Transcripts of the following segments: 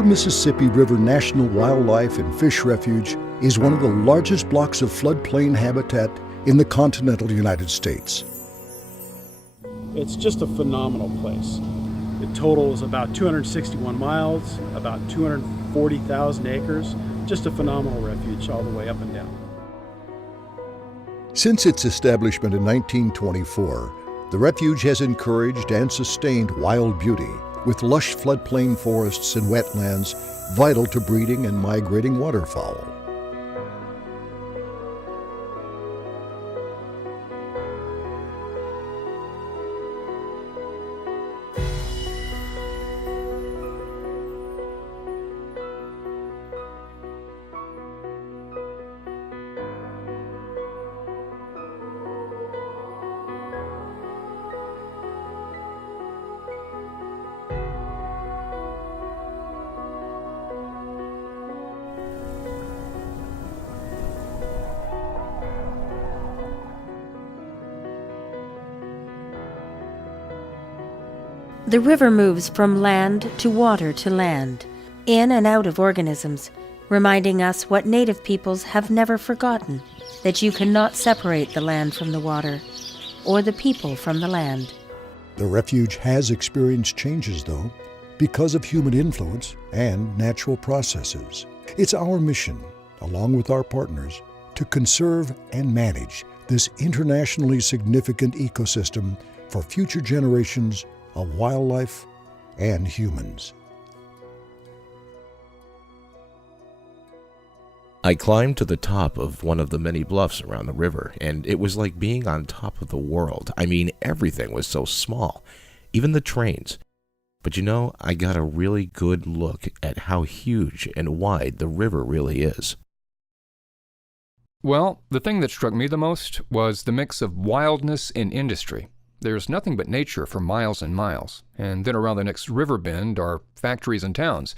Upper Mississippi River National Wildlife and Fish Refuge is one of the largest blocks of floodplain habitat in the continental United States. It's just a phenomenal place. It totals about 261 miles, about 240,000 acres, just a phenomenal refuge all the way up and down. Since its establishment in 1924, the refuge has encouraged and sustained wild beauty with lush floodplain forests and wetlands vital to breeding and migrating waterfowl. The river moves from land to water to land, in and out of organisms, reminding us what native peoples have never forgotten, that you cannot separate the land from the water, or the people from the land. The refuge has experienced changes, though, because of human influence and natural processes. It's our mission, along with our partners, to conserve and manage this internationally significant ecosystem for future generations of wildlife and humans. I climbed to the top of one of the many bluffs around the river, and it was like being on top of the world. I mean, everything was so small, even the trains. But you know, I got a really good look at how huge and wide the river really is. Well, the thing that struck me the most was the mix of wildness and industry. There's nothing but nature for miles and miles, and then around the next river bend are factories and towns.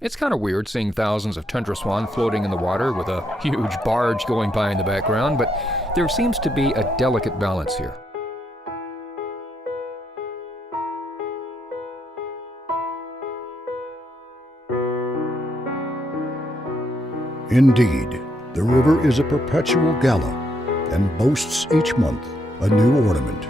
It's kind of weird seeing thousands of tundra swan floating in the water with a huge barge going by in the background, but there seems to be a delicate balance here. Indeed, the river is a perpetual gala and boasts each month a new ornament.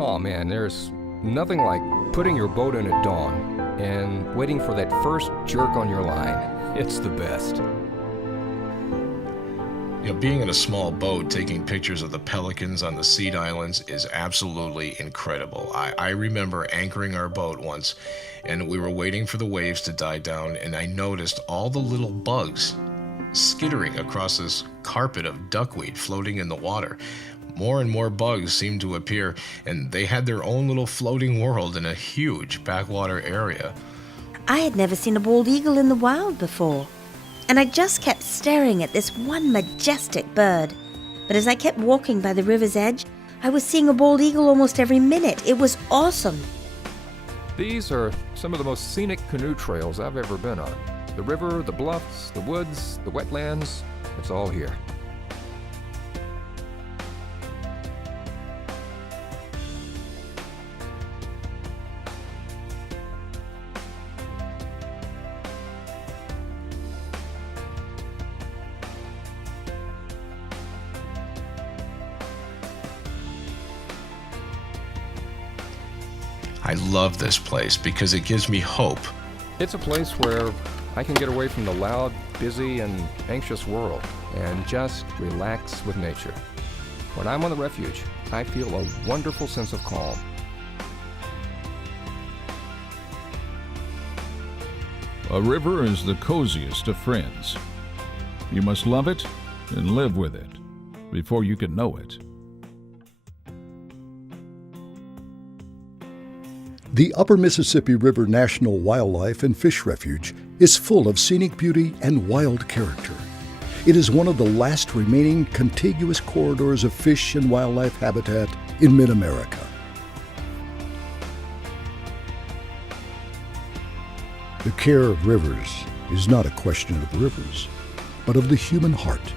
Oh man, there's nothing like putting your boat in at dawn and waiting for that first jerk on your line. It's the best. You know, being in a small boat taking pictures of the pelicans on the Seed Islands is absolutely incredible. I remember anchoring our boat once, and we were waiting for the waves to die down, and I noticed all the little bugs skittering across this carpet of duckweed floating in the water. More and more bugs seemed to appear, and they had their own little floating world in a huge backwater area. I had never seen a bald eagle in the wild before, and I just kept staring at this one majestic bird. But as I kept walking by the river's edge, I was seeing a bald eagle almost every minute. It was awesome. These are some of the most scenic canoe trails I've ever been on. The river, the bluffs, the woods, the wetlands, it's all here. I love this place because it gives me hope. It's a place where I can get away from the loud, busy, and anxious world and just relax with nature. When I'm on the refuge, I feel a wonderful sense of calm. A river is the coziest of friends. You must love it and live with it before you can know it. The Upper Mississippi River National Wildlife and Fish Refuge is full of scenic beauty and wild character. It is one of the last remaining contiguous corridors of fish and wildlife habitat in mid-America. The care of rivers is not a question of rivers, but of the human heart.